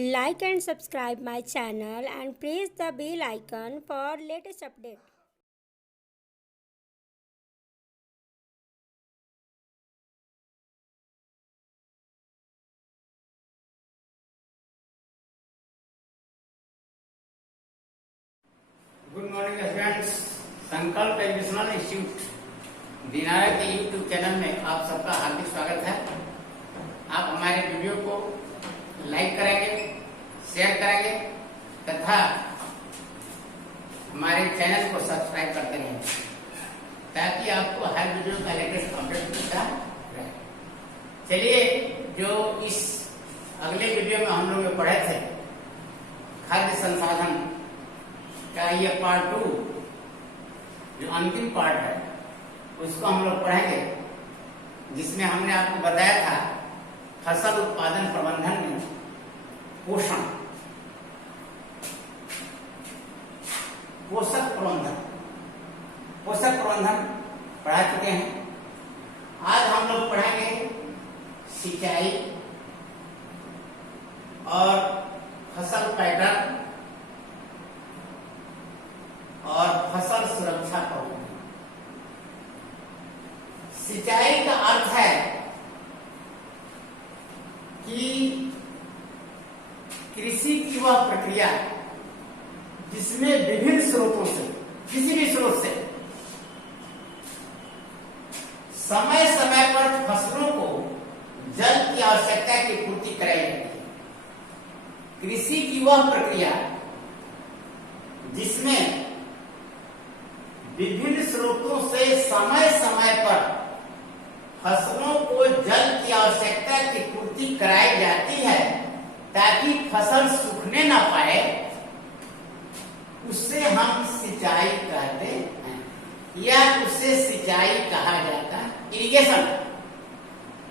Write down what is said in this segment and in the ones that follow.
Like and subscribe my channel and press the bell icon for latest update. Good morning students. संकल्प educational institute Dinara के YouTube channel में आप सबका हार्दिक स्वागत है। आप हमारे वीडियो को लाइक करेंगे, शेयर करेंगे तथा हमारे चैनल को सब्सक्राइब करते रहेंगे ताकि आपको हर वीडियो का लेटेस्ट अपडेट मिलता रहे। चलिए, जो इस अगले वीडियो में हम लोग पढ़े थे खाद्य संसाधन का ये पार्ट 2 जो अंतिम पार्ट है उसको हम लोग पढ़ेंगे, जिसमें हमने आपको बताया था फसल उत्पादन प्रबंधन में पोषण, पोषक प्रबंधन पढ़ा चुके हैं। आज हम लोग पढ़ेंगे सिंचाई और फसल पैटर्न और फसल सुरक्षा प्रबंधन। सिंचाई का अर्थ है कि कृषि की वह प्रक्रिया जिसमें विभिन्न स्रोतों से, किसी भी स्रोत से समय समय पर फसलों को जल की आवश्यकता की पूर्ति कराई जाती है। कृषि की वह प्रक्रिया जिसमें विभिन्न स्रोतों से समय समय पर फसलों को जल की आवश्यकता की पूर्ति कराई जाती है ताकि फसल सूखने न पाए, उससे हम सिंचाई कहते हैं या उससे सिंचाई कहा जाता है।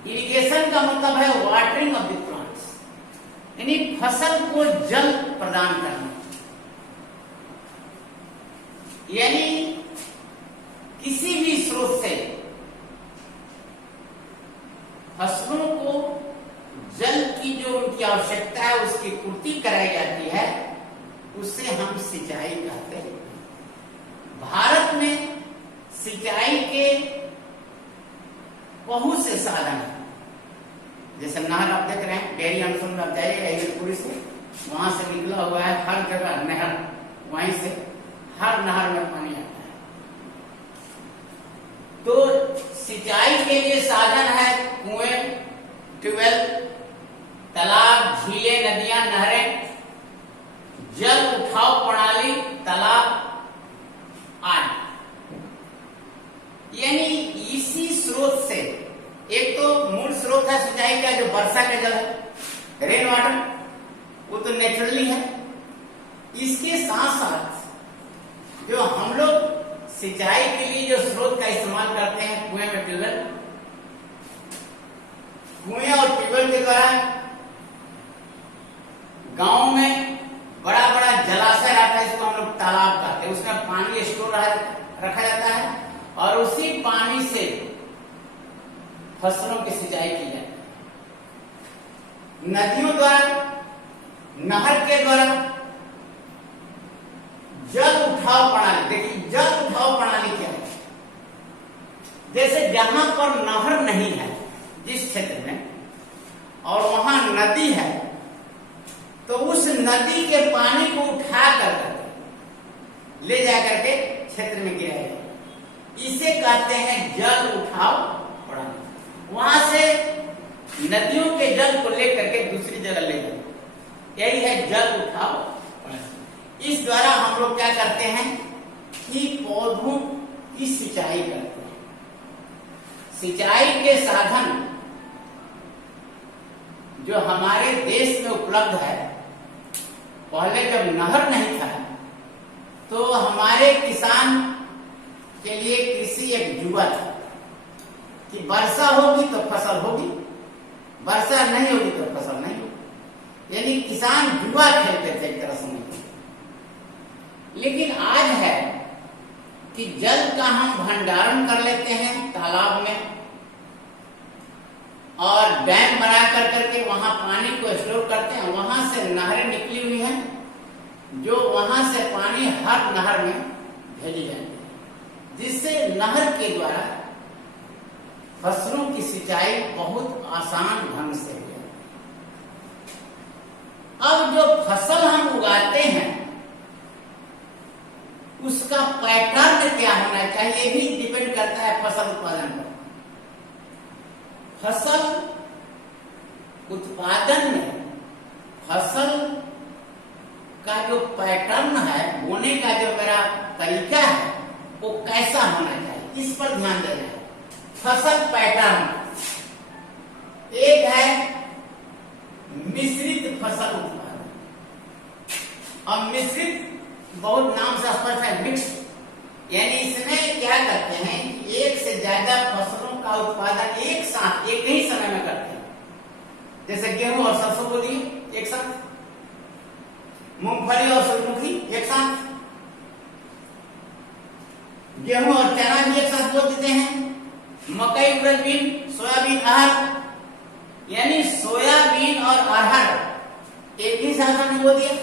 इरिगेशन का मतलब है वाटरिंग ऑफ द प्लांट्स, यानी फसल को जल प्रदान करना, यानी किसी भी स्रोत से फसलों को जल की जो उनकी आवश्यकता है उसकी पूर्ति कराई जाती है, उससे हम सिंचाई कहते हैं। भारत में सिंचाई के बहुत से साधन हैं, जैसे नहर आप देख रहे हैं, डेयरी अंचल में आप जाइएगा पूरी से, वहां से निकला हुआ है हर जगह नहर, वहीं से हर नहर में पानी आता है। तो सिंचाई के लिए साधन है कुएं, ट्यूबवेल, तालाब, झीलें, नदियां, नहरें, जल उठाव प्रणाली, तालाब आदि। यानी इसी स्रोत से, एक तो मूल स्रोत है सिंचाई का जो वर्षा का जल है, रेन वाटर, वो तो नेचुरली है। इसके साथ साथ जो हम लोग सिंचाई के लिए जो स्रोत का इस्तेमाल करते हैं, कुएं में ट्यूबवेल, कुएं और ट्यूबवेल के द्वारा गांव में बड़ा बड़ा जलाशय रहता है, इसको हम लोग तालाब कहते हैं, उसमें पानी स्टोर रखा जाता है और उसी पानी से फसलों की सिंचाई की जाती है। नदियों द्वारा, नहर के द्वारा जल उठाव प्रणाली, देखिए जल उठाव प्रणाली क्या है। जैसे जहां पर नहर नहीं है जिस क्षेत्र में और वहां नदी है, तो उस नदी के पानी को उठा कर ले जाकर के क्षेत्र में गिराया जाए, इसे कहते हैं जल उठाव प्रणाली। वहां से नदियों के जल को लेकर के दूसरी जगह ले जाए, यही है जल उठाव प्रणाली। इस द्वारा हम लोग क्या करते हैं कि पौधों की सिंचाई करते हैं। सिंचाई के साधन जो हमारे देश में उपलब्ध है, पहले जब नहर नहीं था तो हमारे किसान के लिए कृषि एक जुआ था कि वर्षा होगी तो फसल होगी, वर्षा नहीं होगी तो फसल नहीं होगी, यानी किसान जुआ खेलते थे एक तरह से। लेकिन आज है कि जल का हम भंडारण कर लेते हैं तालाब में, और डैम बना कर करके वहां पानी को स्टोर करते हैं। वहां से नहरें निकली हुई हैं, जो वहां से पानी हर नहर में भेजी जाती है, जिससे नहर के द्वारा फसलों की सिंचाई बहुत आसान ढंग से हो जाती है। अब जो फसल हम उगाते हैं उसका पैटर्न क्या होना चाहिए भी डिपेंड करता है फसल उत्पादन पर। फसल उत्पादन में फसल का जो पैटर्न है, बोने का जो मेरा तरीका है, वो कैसा होना चाहिए, इस पर ध्यान देना है। फसल पैटर्न एक है मिश्रित फसल उत्पादन, और मिश्रित बहुत नाम से स्पष्ट है, मिक्स, यानी इसमें क्या करते हैं कि एक से ज्यादा फसलों का उत्पादन एक साथ एक ही समय में करते हैं। जैसे गेहूं और सरसों बो दिए एक साथ, मूंगफली और सूरजमुखी एक साथ, गेहूं और चना भी एक साथ बो देते हैं, मकई, उड़द, बीन, सोयाबीन, अरहर, यानी सोयाबीन और अरहर एक ही साथ में बो दिया।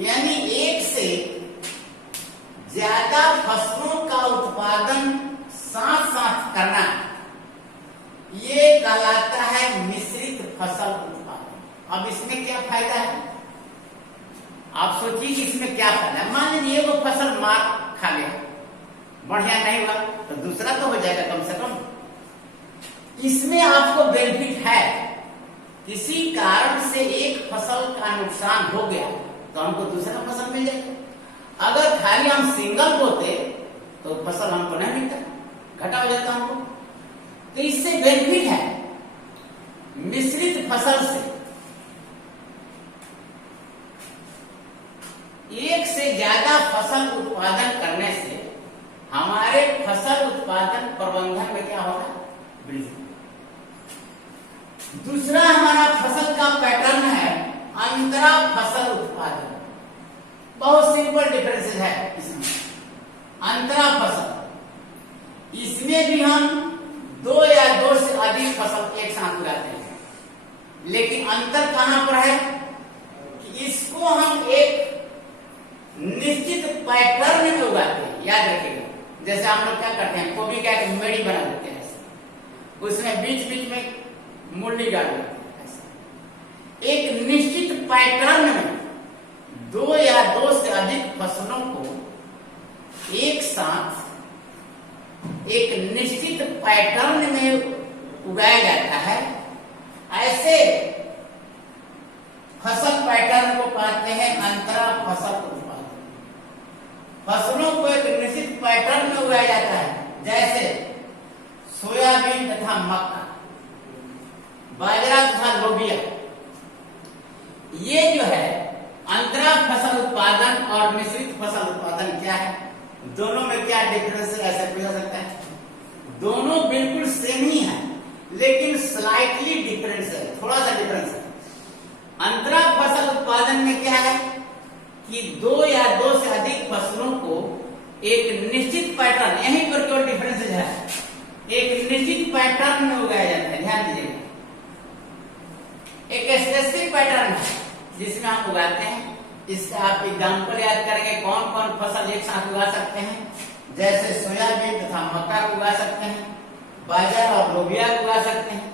यानी एक से ज्यादा फसलों का उत्पादन साथ साथ करना, ये कहलाता है मिश्रित फसल उत्पादन। अब इसमें क्या फायदा है, आप सोचिए कि इसमें क्या फायदा है। मान लीजिए वो फसल मार खा गया, बढ़िया नहीं हुआ, तो दूसरा तो हो जाएगा कम से कम। इसमें आपको बेनिफिट है, किसी कारण से एक फसल का नुकसान हो गया तो हमको दूसरा फसल मिल जाएगा। अगर खाली हम सिंगल बोते तो फसल हमको नहीं मिलता, घाटा हो जाता हमको। तो इससे बेनिफिट है मिश्रित फसल से। एक से ज्यादा फसल उत्पादन करने से हमारे फसल उत्पादन प्रबंधन में क्या होगा, वृद्धि। दूसरा हमारा फसल का पैटर्न है अंतरा फसल उत्पादन। बहुत सिंपल डिफरेंसेस है इसमें। अंतरा फसल, इसमें भी हम दो या दो से अधिक फसल एक साथ उगाते हैं, लेकिन अंतर कहां पर है कि इसको हम एक निश्चित पैटर्न में उगाते हैं। याद रखिएगा, जैसे हम लोग क्या करते हैं, गोभी का एक मेड़ी बना देते हैं, उसमें बीच बीच में मूली डाल देते हैं। एक निश्चित पैटर्न में दो या दो से अधिक फसलों को एक साथ एक निश्चित पैटर्न में उगाया जाता है। ऐसे फसल पैटर्न को कहते हैं अंतरा फसल उत्पादन। फसलों को एक निश्चित पैटर्न में उगाया जाता है, जैसे सोयाबीन तथा मक्का, बाजरा तथा लोबिया। ये जो है अंतरा फसल उत्पादन और मिश्रित फसल उत्पादन क्या है, दोनों में क्या डिफरेंस है, ऐसा पूछा सकता है। दोनों बिल्कुल सेम ही है, लेकिन स्लाइटली डिफरेंस है, थोड़ा सा डिफरेंस है। अंतरा फसल उत्पादन में क्या है कि दो या दो से अधिक फसलों को एक निश्चित पैटर्न, यहीं पर केवल डिफरेंस है, एक निश्चित पैटर्न में उगाया जाता है। ध्यान दीजिएगा, एक स्पेसिफिक पैटर्न है जिसमें हम उगाते हैं। इसका आप एग्जाम्पल याद करेंगे, कौन कौन फसल एक साथ उगा सकते हैं। जैसे सोयाबीन तथा मक्का को उगा सकते हैं, बाजरा और लोबिया को उगा सकते हैं।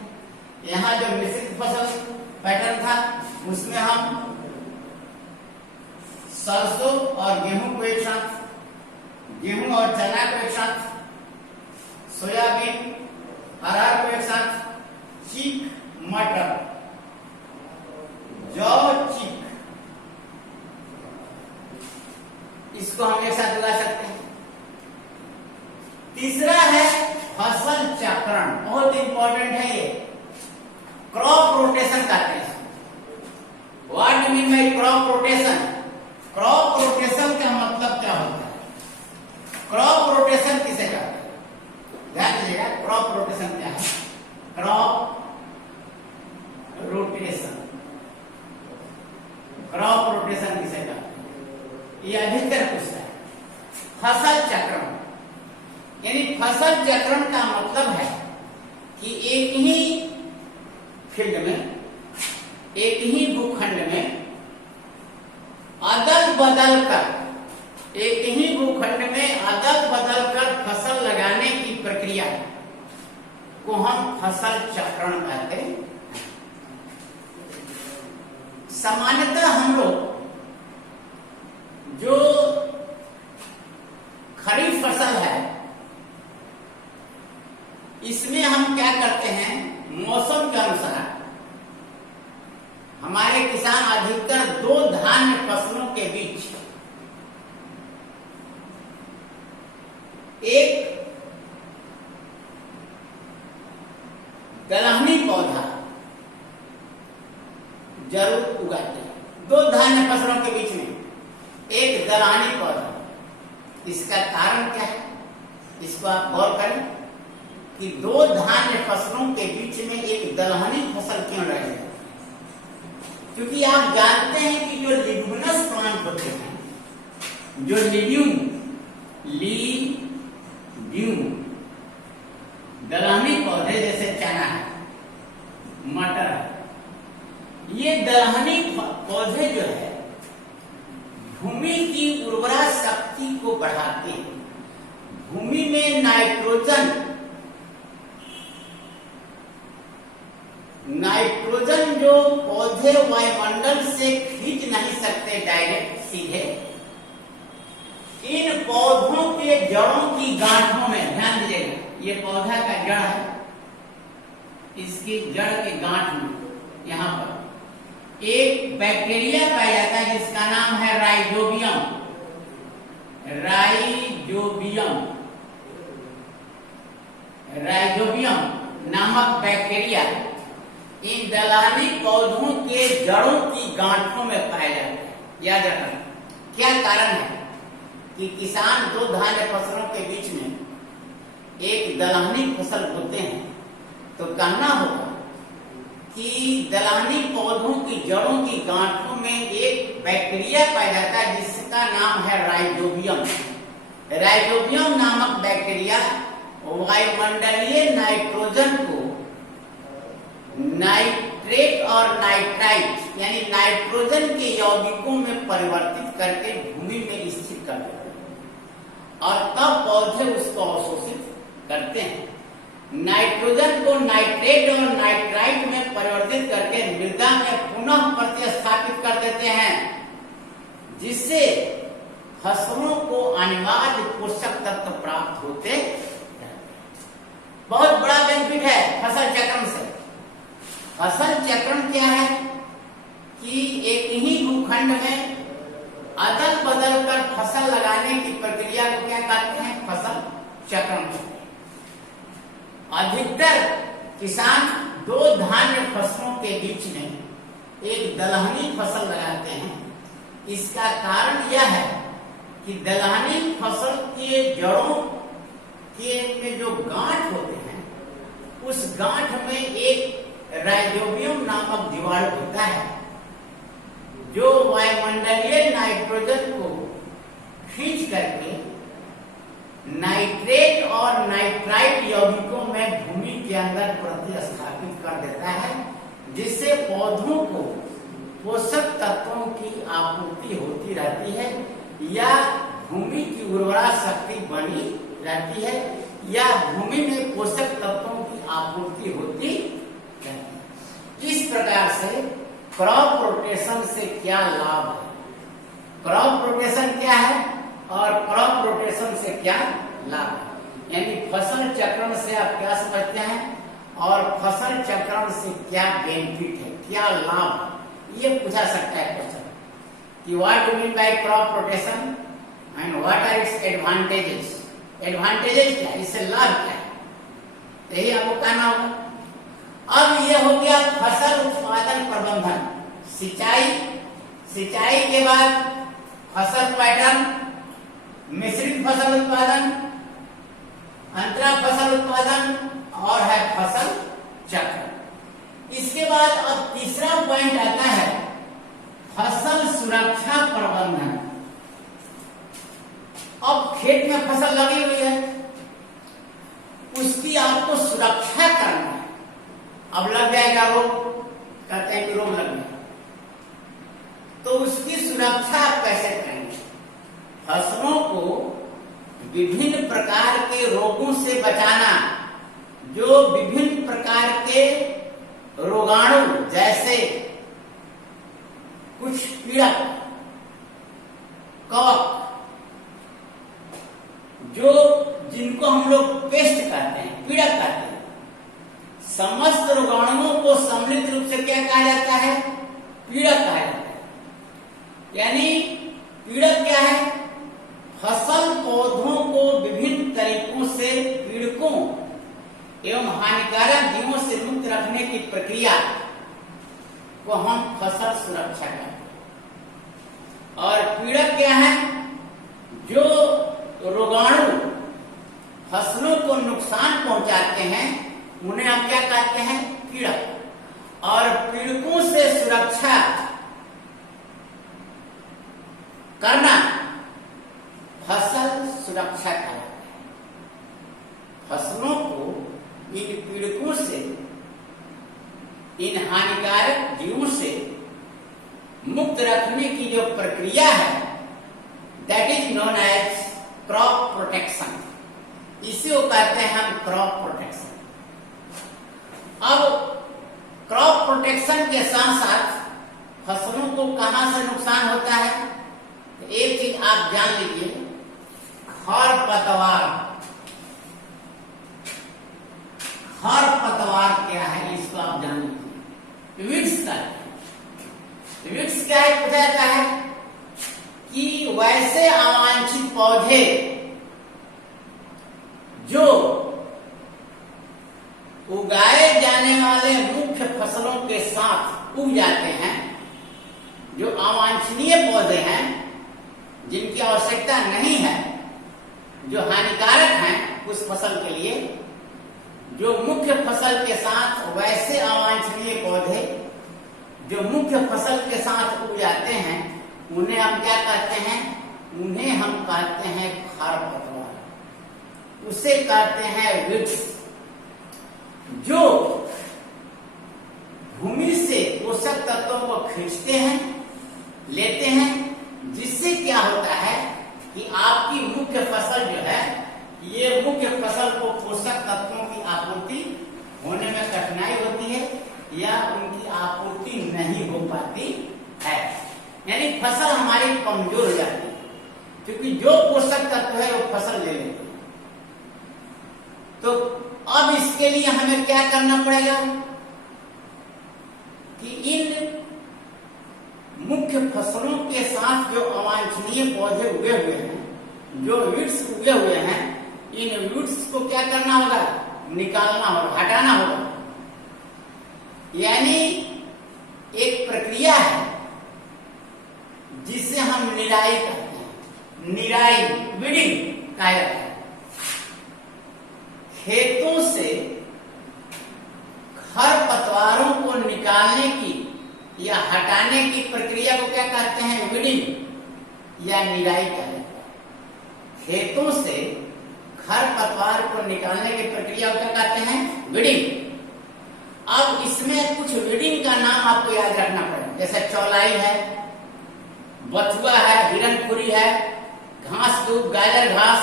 यहाँ जो मिश्रित फसल पैटर्न था उसमें हम सरसों और गेहूं को एक साथ, गेहूं और चना को एक साथ, सोयाबीन अरहर को एक साथ, चीक, मटर, जौ, चीक, इसको हम एक साथ उगा सकते हैं। तीसरा है फसल चक्रण, बहुत इंपॉर्टेंट है ये, क्रॉप रोटेशन कहते हैं। What mean by crop rotation? Crop rotation का मतलब क्या होता है? क्रॉप रोटेशन किसे कहते हैं? ध्यान दीजिएगा, क्रॉप रोटेशन क्या है? क्रॉप रोटेशन, क्रॉप रोटेशन किसे कहते हैं? ये अधिकतर पूछता है। फसल चक्रण, यानी फसल चक्रण का मतलब है कि एक ही फील्ड में, एक ही भूखंड में अदल बदल कर, एक ही भूखंड में अदल बदल कर फसल लगाने की प्रक्रिया को हम फसल चक्रण कहते हैं। सामान्यतः हम लोग जो खरीफ फसल है इसमें हम क्या करते हैं, मौसम के अनुसार हमारे किसान अधिकतर 2 धान्य फसलों के बीच एक दलहनी पौधा जरूर उगाते हैं। 2 धान्य फसलों के बीच में एक दलहनी पौधा। इसका कारण क्या है, इसको आप गौर करें कि 2 धान्य फसलों के बीच में एक दलहनी फसल क्यों लगाई जाती है? क्योंकि आप जानते हैं कि जो लिग्यूमिनस प्लांट होते हैं, जो दलहनी पौधे जैसे चना है, मटर है, ये दलहनी पौधे जो है भूमि की उर्वरा शक्ति को बढ़ाते हैं। भूमि में नाइट्रोजन जो पौधे वायुमंडल से खींच नहीं सकते डायरेक्ट सीधे, इन पौधों के जड़ों की गांठों में, ध्यान दीजिएगा, ये पौधा का जड़ है, इसकी जड़ के गांठ में यहां पर एक बैक्टीरिया पाया जाता है जिसका नाम है राइजोबियम नामक बैक्टीरिया इन दलहनी पौधों के जड़ों की गांठों में पाया जाता है। याद रखना क्या कारण है कि किसान 2 धान्य फसलों के बीच में एक दलहनी फसल बोते हैं, तो कहना होगा कि दलहनी पौधों की जड़ों की गांठों में एक बैक्टीरिया पाया जाता है जिसका नाम है राइजोबियम। राइजोबियम नामक बैक्टीरिया वायुमंडलीय नाइट्रोजन को नाइट्रेट और नाइट्राइट यानी नाइट्रोजन के यौगिकों में परिवर्तित करके भूमि में स्थित कर देते हैं और तब पौधे उसको अवशोषित करते हैं। नाइट्रोजन को नाइट्रेट और नाइट्राइट में परिवर्तित करके मृदा में पुनः प्रतिस्थापित कर देते हैं, जिससे फसलों को अनिवार्य पोषक तत्व प्राप्त होते हैं। बहुत बड़ा बेनिफिट है फसल चक्रण से। फसल चक्रण क्या है कि एक ही भूखंड में अदल बदल कर फसल लगाने की प्रक्रिया को क्या कहते हैं, फसल चक्रण। अधिकतर किसान 2 धान्य फसलों के बीच में एक दलहनी फसल लगाते हैं। इसका कारण यह है कि दलहनी फसल के जड़ों के में जो गांठ होते हैं, उस गांठ में एक राइजोबियम नामक जीवाणु होता है जो वायुमंडलीय नाइट्रोजन को खींच करके नाइट्रेट और नाइट्राइट यौगिकों में भूमि के अंदर प्रतिस्थापित कर देता है, जिससे पौधों को पोषक तत्वों की आपूर्ति होती रहती है या भूमि की उर्वरा शक्ति बनी रहती है या भूमि में पोषक तत्वों की आपूर्ति होती रहती है। इस प्रकार से क्रॉप रोटेशन से क्या लाभ है, क्रॉप रोटेशन क्या है और क्रॉप रोटेशन से क्या लाभ है, यानी फसल चक्रण से आप क्या समझते हैं और फसल चक्रण से क्या बेनिफिट है, क्या लाभ है, ये पूछा सकता है क्वेश्चन कि what do mean by crop rotation and what are its advantages. Advantages क्या है, इससे लाभ क्या है, यही आपको कहना होगा। अब ये हो गया फसल उत्पादन प्रबंधन, सिंचाई के बाद फसल पैटर्न, मिश्रित फसल उत्पादन, अंतरा फसल उत्पादन और है फसल चक्र। इसके बाद अब तीसरा पॉइंट आता है फसल सुरक्षा प्रबंधन। अब खेत में फसल लगी हुई है, उसकी आपको सुरक्षा करना है। अब लग जाएगा रोग, कहते हैं कि रोग लग गया, तो उसकी सुरक्षा आप कैसे करेंगे? फसलों को विभिन्न प्रकार के रोगों से बचाना, जो विभिन्न प्रकार के रोगाणु जैसे कुछ पीड़क, कवक, जो जिनको हम लोग पेस्ट कहते हैं, पीड़क कहते हैं, समस्त रोगाणुओं को सम्मिलित रूप से क्या कहा जाता है? पीड़क कहा जाता है। यानी पीड़क क्या है? फसल पौधों को विभिन्न तरीकों से पीड़कों एवं हानिकारक जीवों से मुक्त रखने की प्रक्रिया को हम फसल सुरक्षा कहते हैं। और पीड़क क्या है? जो रोगाणु फसलों को नुकसान पहुंचाते हैं उन्हें हम क्या कहते हैं? पीड़क। और पीड़कों से सुरक्षा करना फसल सुरक्षा कहलाता है। फसलों को इन पीड़कों से, इन हानिकारक जीवों से मुक्त रखने की जो प्रक्रिया है, that is known as crop protection. इसी को कहते हैं हम क्रॉप प्रोटेक्शन। अब क्रॉप प्रोटेक्शन के साथ साथ फसलों को कहां से नुकसान होता है? तो एक चीज आप जान लीजिए, खरपतवार। खरपतवार क्या है इसको आप जान लीजिए। वीड्स का वीड्स क्या है? पूछा जाता है कि वैसे अवांछित पौधे जो उगाए जाने वाले मुख्य फसलों के साथ उग जाते हैं, जो अवांछनीय पौधे हैं, जिनकी आवश्यकता नहीं है, जो हानिकारक हैं उस फसल के लिए, जो मुख्य फसल के साथ वैसे अवांछनीय पौधे जो मुख्य फसल के साथ उग जाते हैं, उन्हें हम क्या कहते हैं? उन्हें हम कहते हैं खरपतवार। उसे कहते हैं वीड्स, जो भूमि से पोषक तत्वों को खींचते हैं, लेते हैं, जिससे क्या होता है कि आपकी मुख्य फसल जो है, ये मुख्य फसल को पोषक तत्वों की आपूर्ति होने में कठिनाई होती है या उनकी आपूर्ति नहीं हो पाती है। यानी फसल हमारी कमजोर हो जाती है, क्योंकि जो पोषक तत्व है वो फसल ले लेती है। तो अब इसके लिए हमें क्या करना पड़ेगा कि इन मुख्य फसलों के साथ जो अवांछनीय पौधे उगे हुए हैं, जो वीड्स उगे हुए हैं, इन वीड्स को क्या करना होगा? निकालना होगा, हटाना होगा। यानी एक प्रक्रिया है जिसे हम निराई कहते हैं। निराई, वीडिंग कहा जाता है। खेतों से खरपतवारों को निकालने की या हटाने की प्रक्रिया को क्या कहते हैं? वीडिंग या निराई कहते हैं। खेतों से खरपतवार को निकालने की प्रक्रिया को क्या कहते हैं? वीडिंग। अब इसमें कुछ वीडिंग का नाम आपको याद रखना पड़ेगा, जैसे चौलाई है, बथुआ है, हिरनखुरी है, घास दूब, गाजर घास,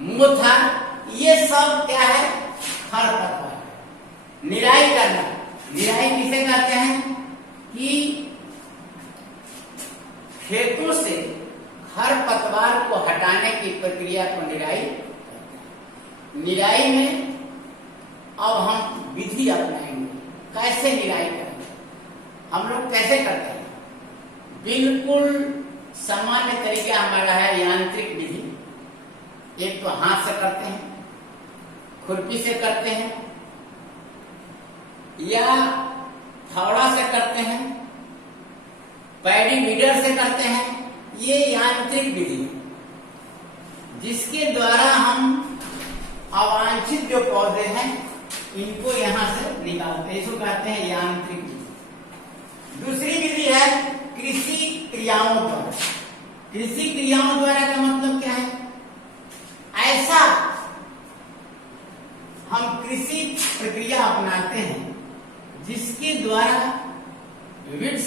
मोथा, ये सब क्या है? खरपतवार। निराई करना, निराई किसे कहते हैं? कि खेतों से खरपतवार को हटाने की प्रक्रिया को निराई कहते हैं। निराई में अब हम विधि अपनाएंगे, कैसे निराई करेंगे। हम लोग कैसे करते हैं? बिल्कुल सामान्य तरीका हमारा है यांत्रिक विधि। एक तो हाथ से करते हैं, खुरपी से करते हैं, या फावड़ा से करते हैं, पैडी वीडर से करते हैं। ये यांत्रिक विधि है, जिसके द्वारा हम अवांछित जो पौधे हैं इनको यहां से निकालते हैं। इसको कहते हैं यांत्रिक विधि। दूसरी विधि है कृषि क्रियाओं द्वारा। कृषि क्रियाओं द्वारा का मतलब क्या है? ऐसा हम कृषि प्रक्रिया अपनाते हैं द्वारा विड्स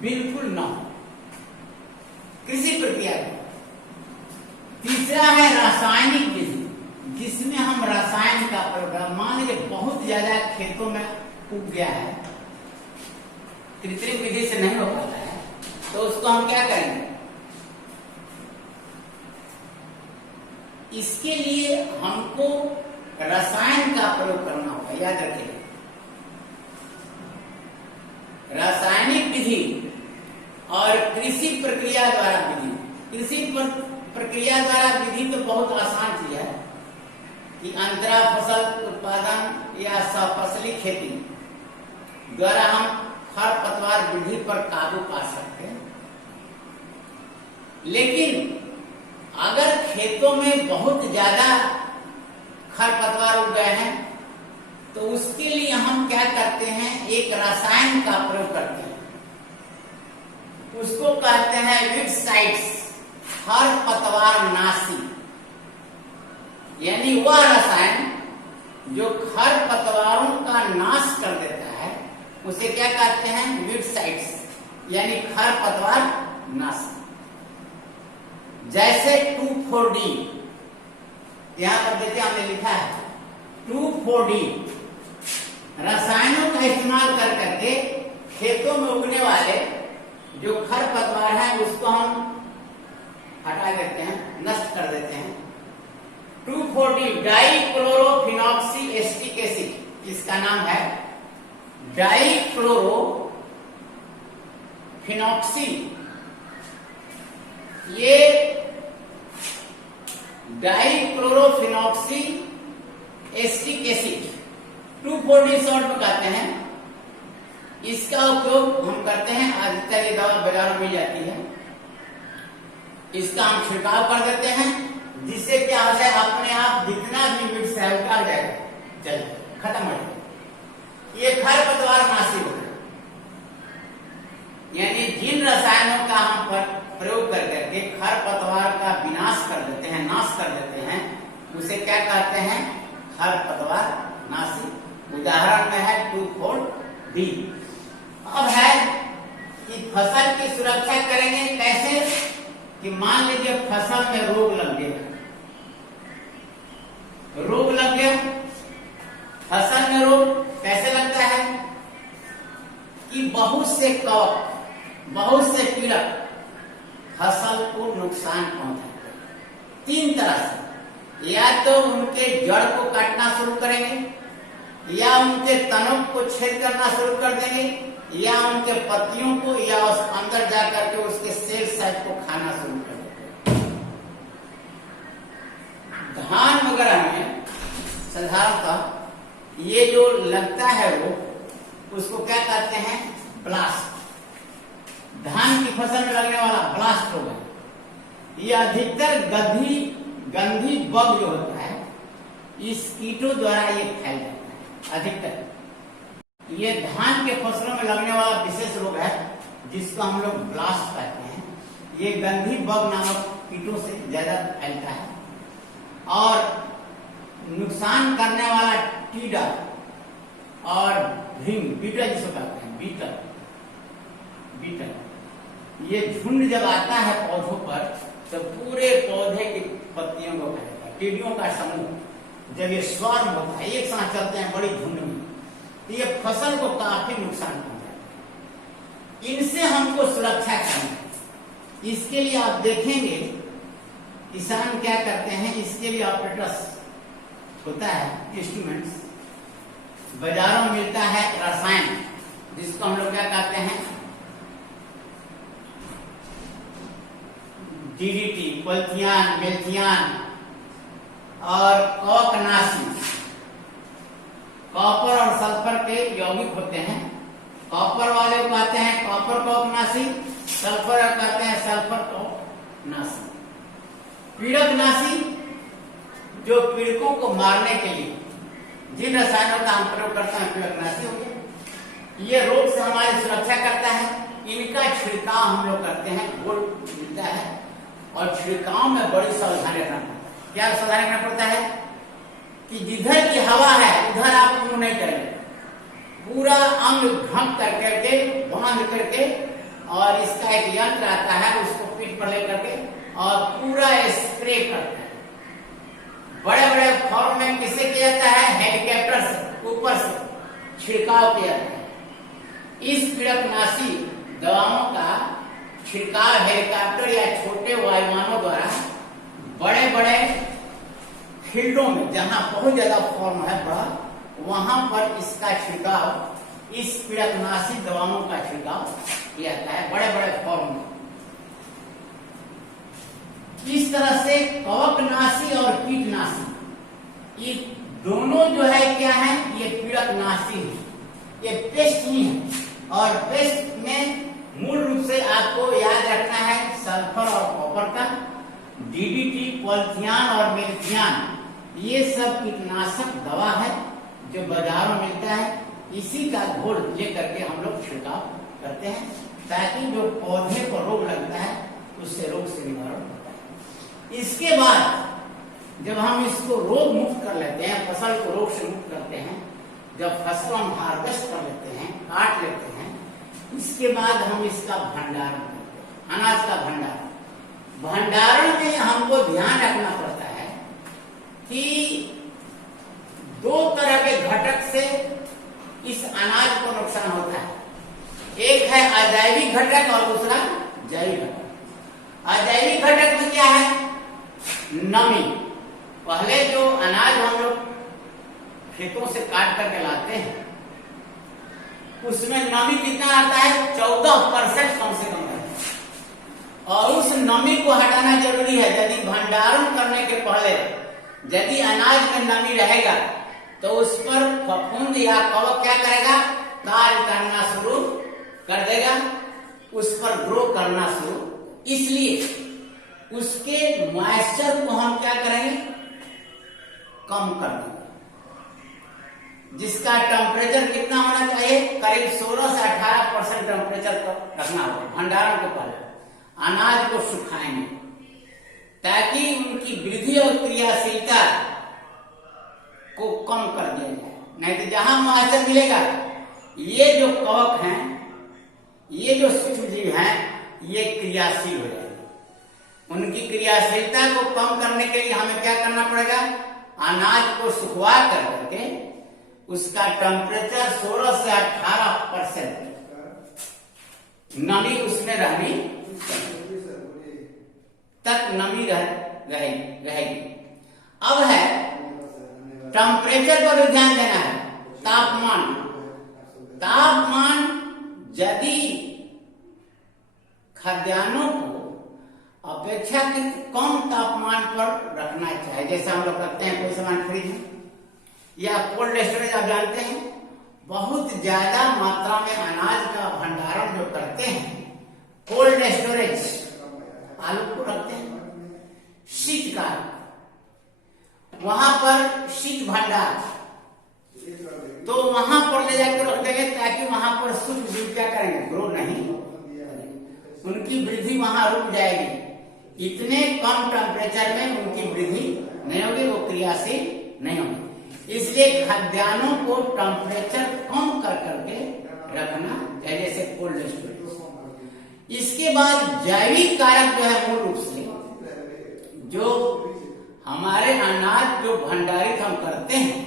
बिल्कुल न हो कृषि प्रक्रिया में। तीसरा है रासायनिक विधि, जिसमें हम रसायन का प्रयोग, मान लीजिए बहुत ज्यादा खेतों में उग गया है, कृत्रिम विधि से नहीं हो पाता है, तो उसको हम क्या करेंगे, इसके लिए हमको रसायन का प्रयोग करना होगा। याद रखिए, रासायनिक विधि और कृषि प्रक्रिया द्वारा विधि। कृषि प्रक्रिया द्वारा विधि तो बहुत आसान चीज है कि अंतरा फसल उत्पादन या सफसली खेती द्वारा हम खरपतवार वृद्धि पर काबू पा सकते हैं। लेकिन अगर खेतों में बहुत ज्यादा खरपतवार उग गए हैं तो उसके लिए हम क्या करते हैं, एक रसायन का प्रयोग करते हैं, उसको कहते हैं वीडसाइड्स, खरपतवार नाशी। यानी वह रसायन जो खरपतवारों का नाश कर देता है उसे क्या कहते हैं, वीडसाइड्स, यानी खरपतवार नाशी। जैसे 2,4-D, यहां पर देखिए हमने लिखा है 2,4-D रसायनों का इस्तेमाल कर करके खेतों में उगने वाले जो खरपतवार है उसको हम हटा देते हैं, नष्ट कर देते हैं। 2,4-D डाइक्लोरोफिनॉक्सी एसिटिक एसिड, इसका नाम है डाइक्लोरोफिनॉक्सी। ये dichlorophenoxy acetic acid 2,4-D short में कहते हैं। इसका उपयोग हम करते हैं, अधिकतर ये दवा बाजार में मिल जाती है, इसका हम छिड़काव कर देते हैं, जिससे क्या होता है, अपने आप जितना भी मिर्च है वो क्या जाएगा, चल खत्म हो जाएगा। ये खरपतवार नाशी होता है। यानी जिन रसायनों का हम प्रयोग कर करके खरपतवार का विनाश कर देते हैं, नाश कर देते हैं, उसे क्या कहते हैं, खरपतवार नाशी। उदाहरण में है 2,4-D। अब है कि फसल की सुरक्षा करेंगे कैसे, कि मान लीजिए फसल में रोग लग गया, रोग लग गया, फसल में रोग कैसे लगता है कि बहुत से कवक, बहुत से कीड़क फसल को नुकसान पहुंचाते हैं। 3 तरह से, या तो उनके जड़ को काटना शुरू करेंगे, या उनके तनों को छेद करना शुरू कर देंगे, या उनके पत्तियों को, या उस अंदर जाकर के उसके सेल साइड को खाना शुरू कर देंगे। धान वगैरह में साधारणतः ये जो लगता है वो, उसको क्या कहते हैं, ब्लास्ट। धान की फसल में लगने वाला ब्लास्ट रोग है। ये अधिकतर गंधी बग जो होता है, इस कीटों द्वारा ये फैल जाता है। अधिकतर ये धान के फसलों में लगने वाला विशेष रोग है, जिसको हम लोग ब्लास्ट कहते हैं। ये गंधी बग नामक कीटों से ज्यादा फैलता है, और नुकसान करने वाला टीडा और भीम, बीटल जिसको कहते हैं, बीटल, ये झुंड जब आता है पौधों पर तो पूरे पौधे की पत्तियों को खाएगा। टिड्डियों का समूह जब ये स्वार्म होता है, एक साथ चलते हैं बड़ी झुंड में, तो ये फसल को काफी नुकसान पहुंचाता है। इनसे हमको सुरक्षा करना है। इसके लिए आप देखेंगे किसान क्या करते हैं, इसके लिए ऑपरेटर्स होता है, इंस्ट्रूमेंट्स बाजारों में मिलता है रसायन, जिसको हम लोग क्या कहते हैं, DDT, पल्थियान, मेल्थियान और कवकनाशी। कॉपर और सल्फर के यौगिक होते हैं। कॉपर वाले को कहते हैं कॉपर कवकनाशी, सल्फर कहते हैं सल्फर कवकनाशी। पीड़कनाशी जो पीड़कों को मारने के लिए जिन रसायनों का हम प्रयोग करते हैं, पीड़कनाशी हो गया। ये रोग से हमारी सुरक्षा करता है। इनका छिड़काव हम लोग करते हैं, गोल मिलता है, और छिड़काव में बड़ी सावधानी रखना पड़ता है। क्या सावधानी रखना पड़ता है कि जिधर की हवा है उधर आप मुंह नहीं करेंगे, पूरा अंग ढक करके बांध करके, और इसका एक यंत्र आता है, उसको पीठ पर लेकर के और पूरा स्प्रे करते हैं। बड़े बड़े फॉर्म में किससे किया जाता है? हेलीकॉप्टर से ऊपर से छिड़काव किया जाता है। इस पीड़कनाशी दवाओं का छिड़काव हेलीकॉप्टर या छोटे वायुयानों द्वारा बड़े बड़े फील्डों में, जहां बहुत ज्यादा फॉर्म है बड़ा, वहां पर इसका छिड़काव, इस पीड़कनाशी दवाओं का छिड़काव किया जाता है बड़े बड़े फॉर्म में। इस तरह से कवकनाशी और कीटनाशी, ये दोनों जो है क्या है? ये पीड़कनाशी है, ये पेस्ट ही है। और पेस्ट में मूल रूप से आपको याद रखना है सल्फर और कॉपर का, डीडीटी, पॉलिथियान और मेलिथियान, ये सब कीटनाशक दवा है जो बाजारों में मिलता है। इसी का घोल लेकर के हम लोग छिड़काव करते हैं, ताकि जो पौधे को रोग लगता है उससे रोग से निवारण होता है। इसके बाद जब हम इसको रोग मुक्त कर लेते हैं, फसल को रोग से मुक्त करते हैं, जब फसल हम हार्वेस्ट कर लेते हैं, काट लेते हैं, इसके बाद हम इसका भंडारण करते हैं, अनाज का भंडारण। भंडारण में हमको ध्यान रखना पड़ता है कि दो तरह के घटक से इस अनाज को नुकसान होता है। एक है अजैविक घटक और दूसरा जैविक घटक। अजैविक घटक में क्या है? नमी। पहले जो अनाज हम लोग खेतों से काट करके लाते हैं, उसमें नमी कितना आता है? 14% कम से कम है, और उस नमी को हटाना जरूरी है। यदि भंडारण करने के पहले यदि अनाज में नमी रहेगा तो उस पर फफूंद या कवक क्या करेगा? कार्य करना शुरू कर देगा, उस पर ग्रो करना शुरू। इसलिए उसके मॉइस्चर को हम क्या करेंगे? कम कर देंगे। जिसका टेम्परेचर कितना होना चाहिए? करीब 16 से 18% टेम्परेचर पर रखना होगा भंडारण के पहले। अनाज को सुखाएंगे ताकि उनकी वृद्धि और क्रियाशीलता को कम कर दिया जाए। नहीं तो जहां मॉइस्चर मिलेगा, ये जो कवक हैं, ये जो सूक्ष्म जीव हैं, ये क्रियाशील हो जाएंगे। उनकी क्रियाशीलता को कम करने के लिए हमें क्या करना पड़ेगा? अनाज को सुखवा करके उसका टेम्परेचर 16 से 18% नमी उसमें रहनी तक नमी रहेगी। अब है टेम्परेचर पर भी ध्यान देना है। तापमान यदि खाद्यान्नों को अपेक्षाकृत कम तापमान पर रखना चाहिए, जैसे हम लोग रखते हैं कोई सामान फ्रिज में या कोल्ड स्टोरेज। आप जानते हैं बहुत ज्यादा मात्रा में अनाज का भंडारण जो करते हैं, कोल्ड स्टोरेज, आलू को रखते हैं शीतकाल, वहां पर शीत भंडार, तो वहां पर ले जाकर रख देंगे ताकि वहां पर सूक्ष्म जीव क्या करेंगे? ग्रो नहीं, उनकी वृद्धि वहां रुक जाएगी। इतने कम टेम्परेचर में उनकी वृद्धि नहीं होगी, वो क्रियाशील नहीं होगी। इसलिए खाद्यान्नों को टेम्परेचर कम कर करके रखना चाहिए, जैसे कोल्ड स्टोरेज। इसके बाद जैविक कारक जो है, मूल रूप से जो हमारे अनाज जो भंडारित हम करते हैं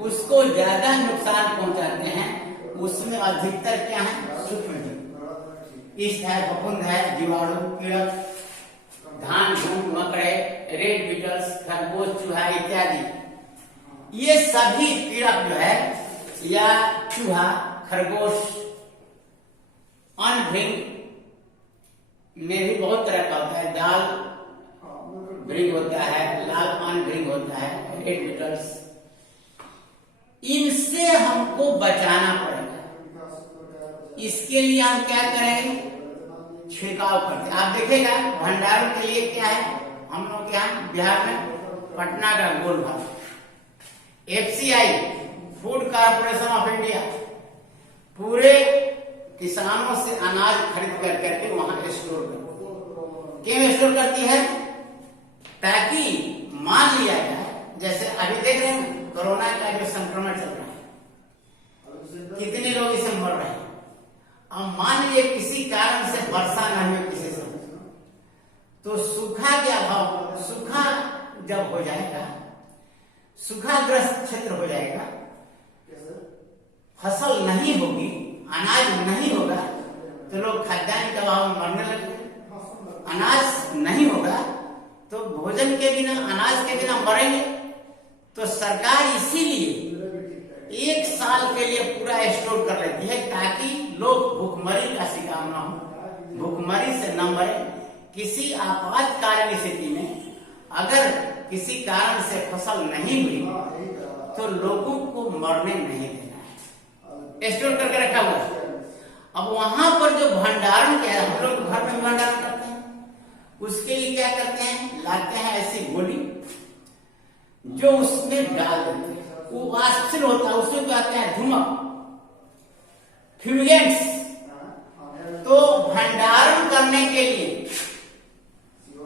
उसको ज्यादा नुकसान पहुंचाते हैं, उसमें अधिकतर क्या है? सूक्ष्म जीव। इस है फफूंद है, जीवाणु, कीड़क, धान, झूठ, मकड़े, रेड बीटल्स, खरगोश, चूहा इत्यादि। ये सभी कीड़क जो है, या चूहा, खरगोश, अन्न भृंग में भी बहुत तरह का होता है। दाल भृंग होता है, लाल अन्न भृंग होता है, रेड बीटल्स। इनसे हमको बचाना पड़ेगा। इसके लिए हम क्या करेंगे? छिड़काव करते हैं। आप देखिएगा भंडारण के लिए क्या है, हम लोग क्या बिहार में पटना का गोल भाग, FCI food corporation of India पूरे किसानों से अनाज खरीद कर करके वहां स्टोर करती है। क्यों स्टोर करती है? ताकि मान लिया जाए, जैसे अभी देख रहे हैं कोरोना का जो संक्रमण चल रहा है, कितने लोग इसे मर रहे हैं। अब मान लीजिए किसी कारण से वर्षा नहीं हो किसी से, तो सूखा के अभाव, सूखा जब हो जाएगा, सूखाग्रस्त क्षेत्र हो जाएगा, फसल नहीं होगी, अनाज नहीं होगा, तो लोग खाद्यान्न के अभाव में मरने लगेंगे। अनाज नहीं होगा तो भोजन के बिना, अनाज के बिना मरेंगे। तो सरकार इसीलिए 1 साल के लिए पूरा स्टोर कर लेती है ताकि लोग भूखमरी का शिकार न हो, भूखमरी से न मरे। किसी आपातकालीन स्थिति में अगर किसी कारण से फसल नहीं हुई तो लोगों को मरने नहीं देना है, स्टोर करके रखा हुआ है। अब वहां पर जो भंडारण क्या है, हम लोग घर में भंडारण करते हैं, उसके लिए क्या करते हैं, लाते हैं ऐसी गोली जो उसमें डाल देते हैं, वो अस्थिर होता है, उसमें कहते हैं धुमक, फ्यूमिगेंट्स। तो भंडारण करने के लिए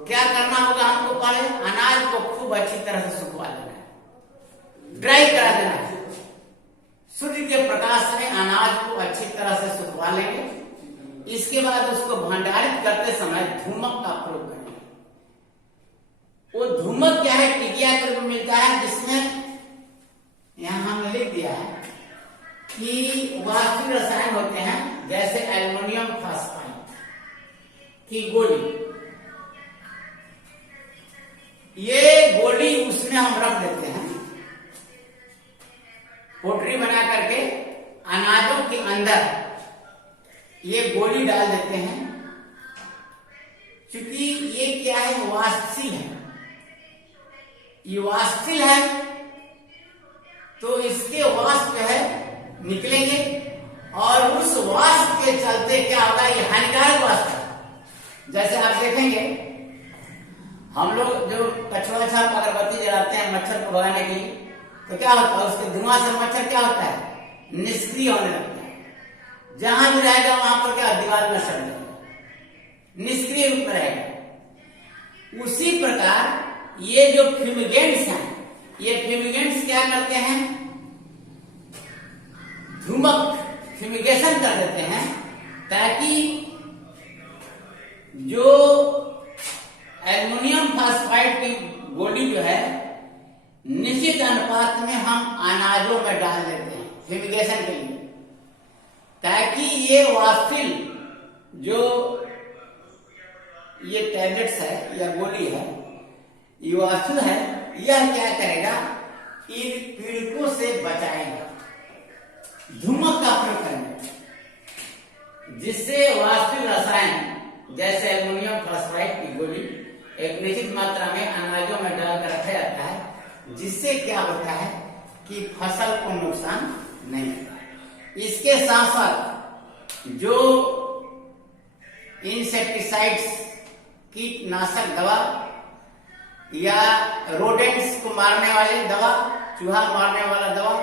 क्या करना होगा, हमको पहले अनाज को खूब अच्छी तरह से सुखवा लेना है, ड्राई करा देना है। सूर्य के प्रकाश में अनाज को अच्छी तरह से सुखवा लेंगे। इसके बाद उसको भंडारित करते समय धूमक का प्रयोग करेंगे। वो धूमक क्या है, टिकिया के रूप में मिलता है, जिसमें यहां हमने लिख दिया है कि वास्तविक रसायन होते हैं, जैसे एल्युमिनियम फास्फाइड की गोली। ये गोली उसमें हम रख देते हैं, पोटरी बना करके अनाजों के अंदर ये गोली डाल देते हैं। क्योंकि ये क्या है, वाष्पशील है, ये वाष्पशील है, तो इसके वाष्प है निकलेंगे और उस वाष्प के चलते क्या होगा, ये हानिकारक वाष्प है। जैसे आप देखेंगे हम लोग जो कछुआ छाप अगरबत्ती जलाते हैं मच्छर को भगाने के लिए, तो क्या होता है, उसके धुआं से मच्छर क्या होता है, निष्क्रिय होने लगता है। जहां भी रहेगा वहां पर क्या, दीवार में सड़ जाएगा, निष्क्रिय रूप में रहेगा। उसी प्रकार ये जो फ्यूमिगेंट्स हैं, ये फ्यूमिगेंट्स क्या करते हैं, धूमक फ्यूमिगेशन कर देते हैं, ताकि जो एल्युमिनियम फास्फाइड की गोली जो है निश्चित अनुपात में हम अनाजों में डाल देते हैं फ्यूमिगेशन के लिए, ताकि ये वाष्पशील जो ये टैबलेट्स है या गोली है, ये वाष्पशील है, यह क्या करेगा, इन पीड़कों से बचाएगा। धूमक का प्रयोग करेंगे, जिससे वाष्पशील रसायन जैसे एल्युमिनियम फास्फाइड की गोली एक निश्चित मात्रा में अनाजों में डालकर रखा जाता है, जिससे क्या होता है कि फसल को नुकसान नहीं होता। इसके साथ साथ जो इंसेक्टिसाइड्स, कीटनाशक दवा या रोडेंट्स को मारने वाली दवा, चूहा मारने वाला दवा,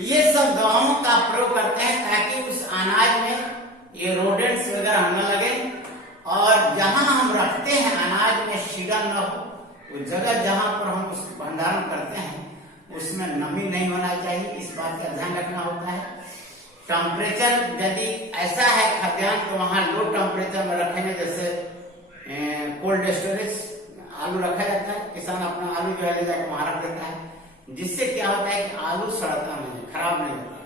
ये सब दवाओं का प्रयोग करते हैं ताकि उस अनाज में ये रोडेंट्स वगैरह न लगे, और जहां हम रखते हैं अनाज में शीरा न हो, उस जगह जहां पर हम उसको भंडारण करते हैं उसमें नमी नहीं होना चाहिए, इस बात का ध्यान रखना होता है। टेम्परेचर यदि ऐसा है खाद्यान्न तो वहां लो टेम्परेचर में रखेंगे, जैसे कोल्ड स्टोरेज आलू रखा जाता है, किसान अपना आलू जो है ले जाकर वहां रख देता है, जिससे क्या होता है कि आलू सड़ता नहीं, खराब नहीं होता।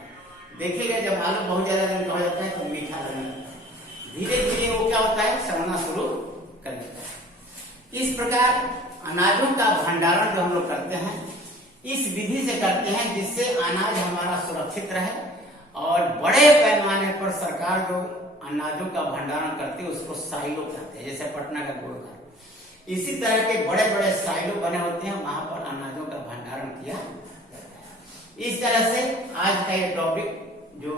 देखिएगा जब आलू बहुत ज्यादा दिन का हो जाता है तो मीठा लगने लगता है, धीरे धीरे वो क्या होता है, सड़ना शुरू कर देता है। इस प्रकार अनाजों का भंडारण जो हम लोग करते हैं इस विधि से करते हैं, जिससे अनाज हमारा सुरक्षित रहे, और बड़े पैमाने पर सरकार जो अनाजों का भंडारण करती है उसको साइलो कहते हैं, जैसे पटना का गुड़गांव। इसी तरह के बड़े बड़े साइलो बने होते हैं, वहां पर अनाजों का भंडारण किया जाता है। इस तरह से आज का ये टॉपिक जो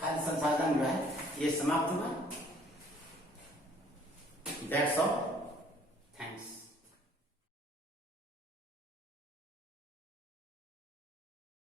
खाद्य संसाधन जो है ये समाप्त हुआ। That's all.